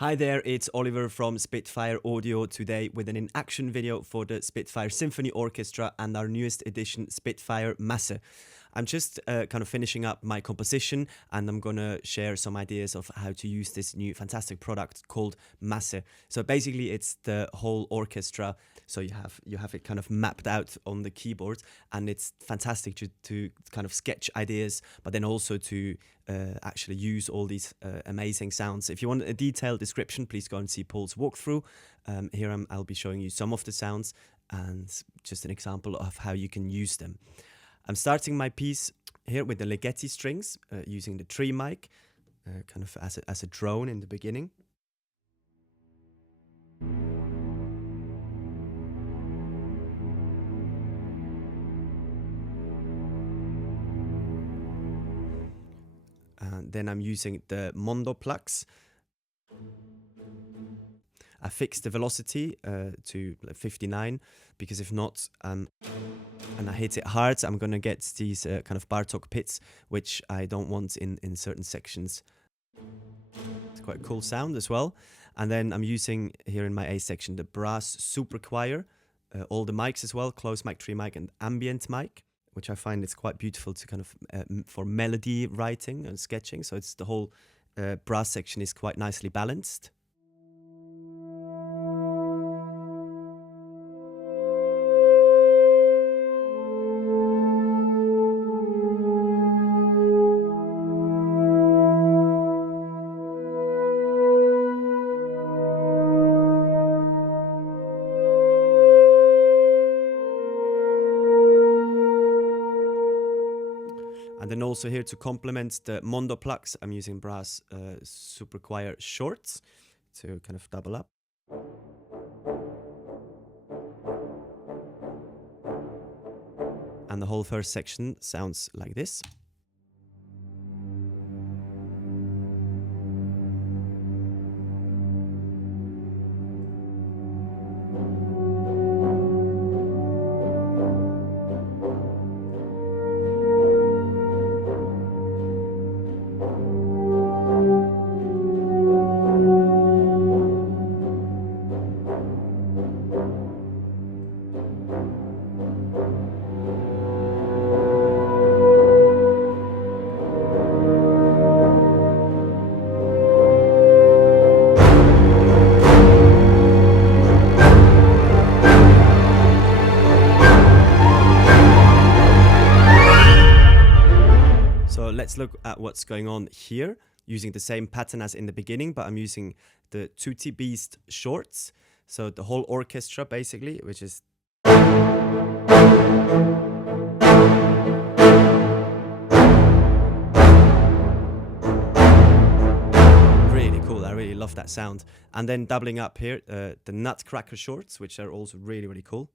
Hi there, it's Oliver from Spitfire Audio today with an in-action video for the Spitfire Symphony Orchestra and our newest edition, Spitfire Masse. I'm just kind of finishing up my composition and I'm gonna share some ideas of how to use this new fantastic product called Masse. So basically it's the whole orchestra, so you have it kind of mapped out on the keyboard, and it's fantastic to kind of sketch ideas, but then also to actually use all these amazing sounds. If you want a detailed description, please go and see Paul's walkthrough. Here I'll be showing you some of the sounds and just an example of how you can use them. I'm starting my piece here with the Ligeti strings, using the tree mic, kind of as a drone in the beginning. And then I'm using the Mondo plugs. I fixed the velocity to 59, because if not, and I hit it hard, I'm gonna get these kind of Bartok pits, which I don't want in certain sections. It's quite a cool sound as well. And then I'm using here in my A section the brass super choir, all the mics as well, close mic, tree mic, and ambient mic, which I find is quite beautiful to kind of for melody writing and sketching. So it's the whole brass section is quite nicely balanced. And then also here to complement the Mondo plugs, I'm using brass super choir shorts to kind of double up. And the whole first section sounds like this. Let's look at what's going on here, using the same pattern as in the beginning, but I'm using the Tutti Beast shorts. So the whole orchestra basically, which is really cool. I really love that sound. And then doubling up here, the Nutcracker shorts, which are also really, really cool.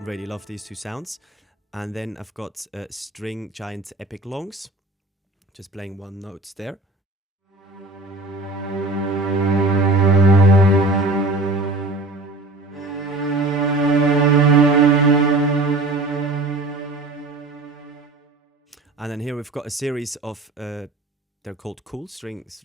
Really love these two sounds. And then I've got string giant epic longs, just playing one note there. And then here we've got a series of they're called cool strings,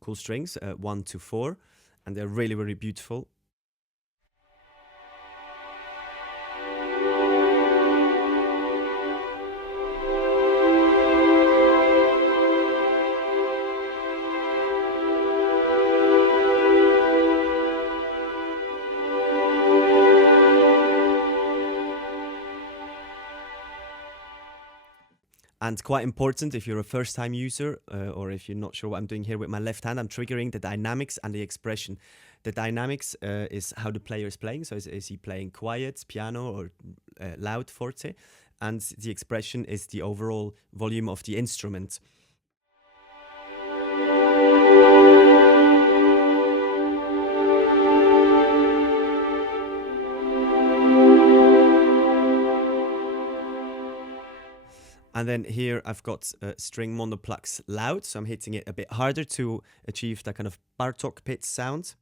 cool strings, 1 to 4, and they're really, really beautiful. And quite important, if you're a first-time user, or if you're not sure what I'm doing here with my left hand, I'm triggering the dynamics and the expression. The dynamics is how the player is playing. So is he playing quiet, piano, or loud, forte? And the expression is the overall volume of the instrument. And then here I've got string mono plugs loud, so I'm hitting it a bit harder to achieve that kind of Bartok pit sound.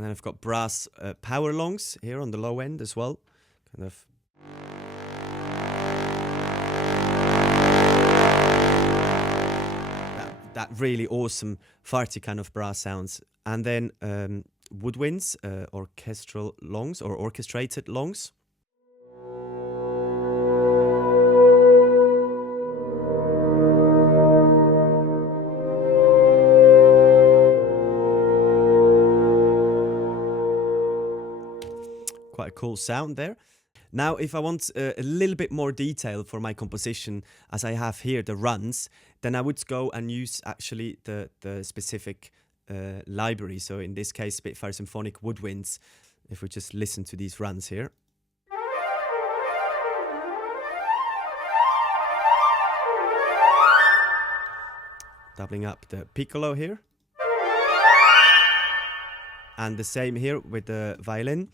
And then I've got brass power longs here on the low end as well. Kind of. That really awesome farty kind of brass sounds. And then woodwinds, orchestral longs or orchestrated longs. Quite a cool sound there. Now, if I want a little bit more detail for my composition, as I have here the runs, then I would go and use actually the specific library. So in this case, Spitfire Symphonic Woodwinds. If we just listen to these runs here. Doubling up the piccolo here. And the same here with the violin.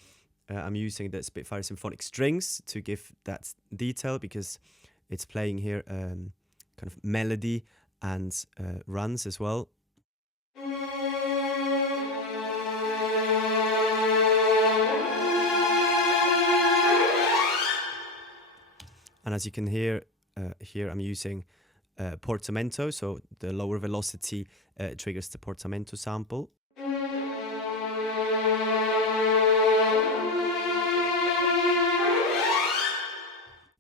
I'm using the Spitfire Symphonic strings to give that detail because it's playing here kind of melody and runs as well. And as you can hear, here I'm using portamento, so the lower velocity triggers the portamento sample.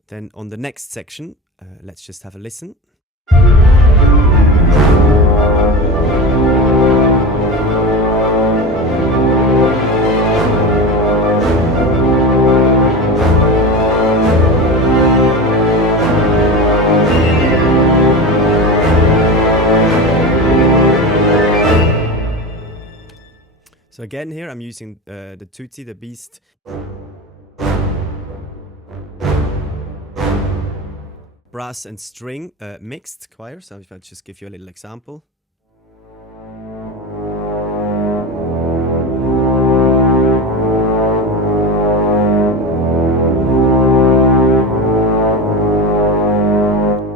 Then on the next section, let's just have a listen. So again here I'm using the tutti, the beast. Brass and string mixed choir. So if I just give you a little example.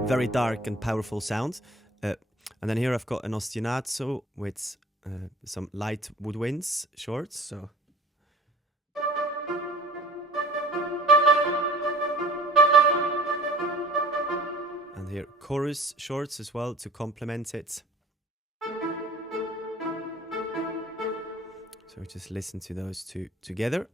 Very dark and powerful sound. And then here I've got an ostinato with some light woodwinds shorts. So. And here chorus shorts as well to complement it. So we just listen to those two together.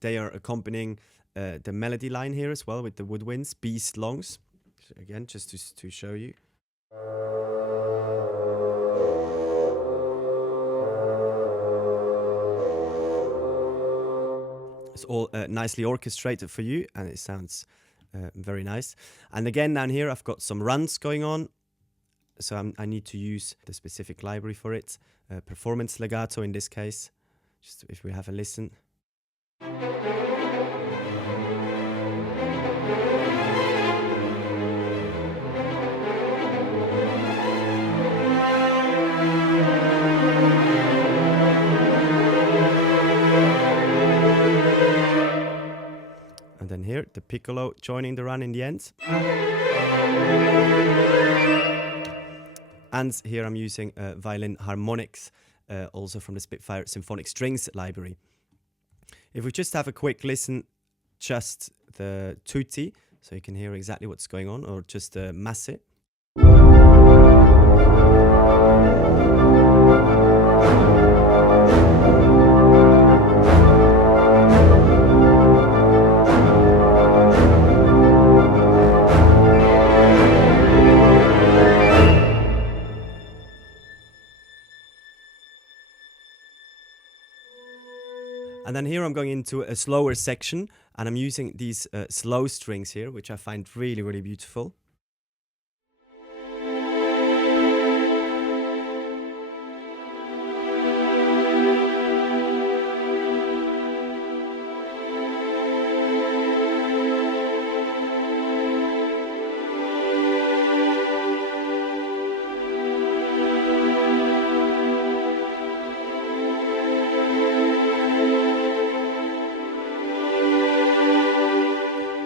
They are accompanying the melody line here as well with the woodwinds, beast longs. So again, just to show you. It's all nicely orchestrated for you, and it sounds very nice. And again, down here, I've got some runs going on. So I need to use the specific library for it. Performance legato in this case. Just if we have a listen. And then here, the piccolo joining the run in the end. And here I'm using violin harmonics, also from the Spitfire Symphonic Strings library. If we just have a quick listen, just the tutti, so you can hear exactly what's going on, or just the masse. And then here I'm going into a slower section, and I'm using these slow strings here, which I find really, really beautiful.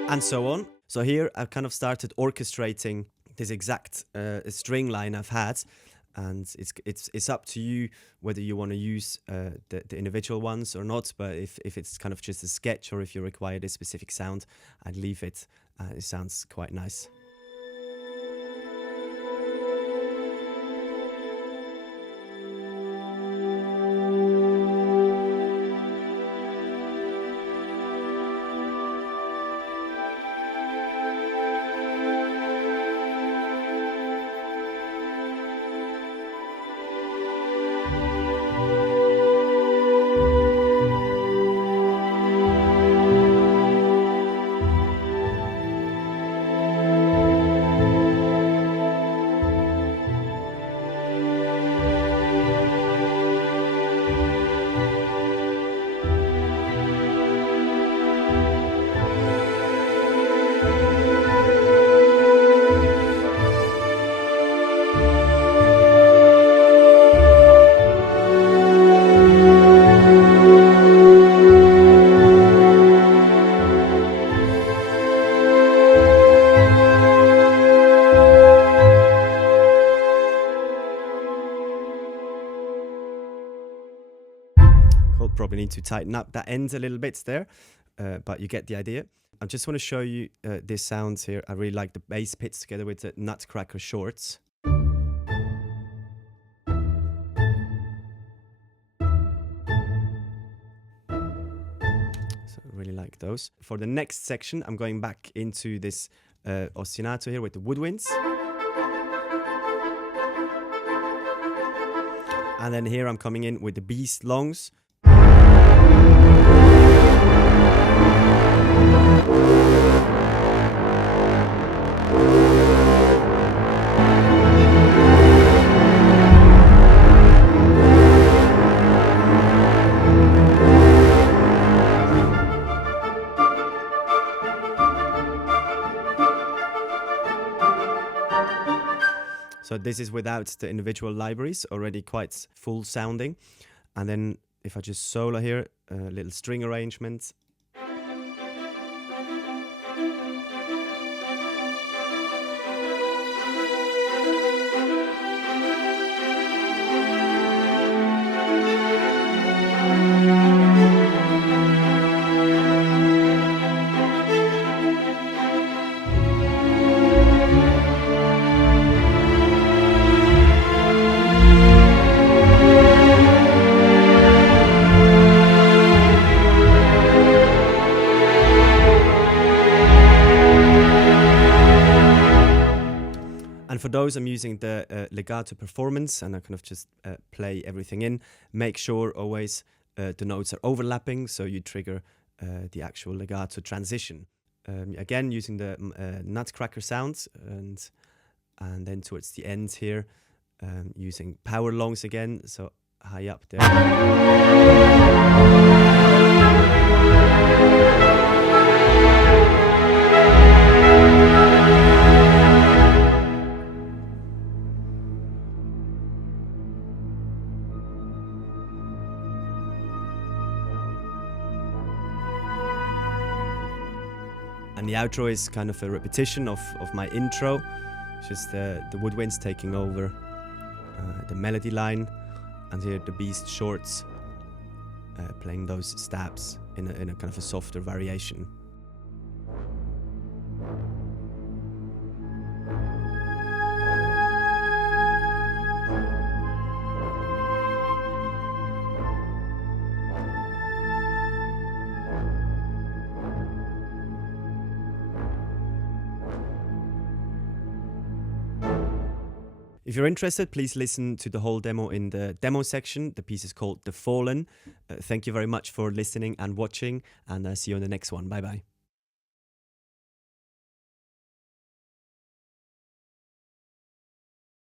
and so on. So here I've kind of started orchestrating this exact string line I've had, and it's up to you whether you want to use the individual ones or not. But if it's kind of just a sketch, or if you require this specific sound, I'd leave it. It sounds quite nice. Probably need to tighten up that end a little bit there, but you get the idea. I just want to show you this sound here. I really like the bass pits together with the Nutcracker shorts. So I really like those. For the next section, I'm going back into this ostinato here with the woodwinds. And then here I'm coming in with the beast longs. So this is without the individual libraries, already quite full sounding. And then if I just solo here, a little string arrangement. And for those, I'm using the legato performance, and I kind of just play everything in. Make sure always the notes are overlapping, so you trigger the actual legato transition. Again, using the Nutcracker sounds, and then towards the end here, using power longs again, so high up there. And the outro is kind of a repetition of my intro, just the woodwinds taking over the melody line, and here the beast shorts playing those stabs in a kind of a softer variation. If you're interested, please listen to the whole demo in the demo section. The piece is called The Fallen. Thank you very much for listening and watching, and see you on the next one. Bye bye.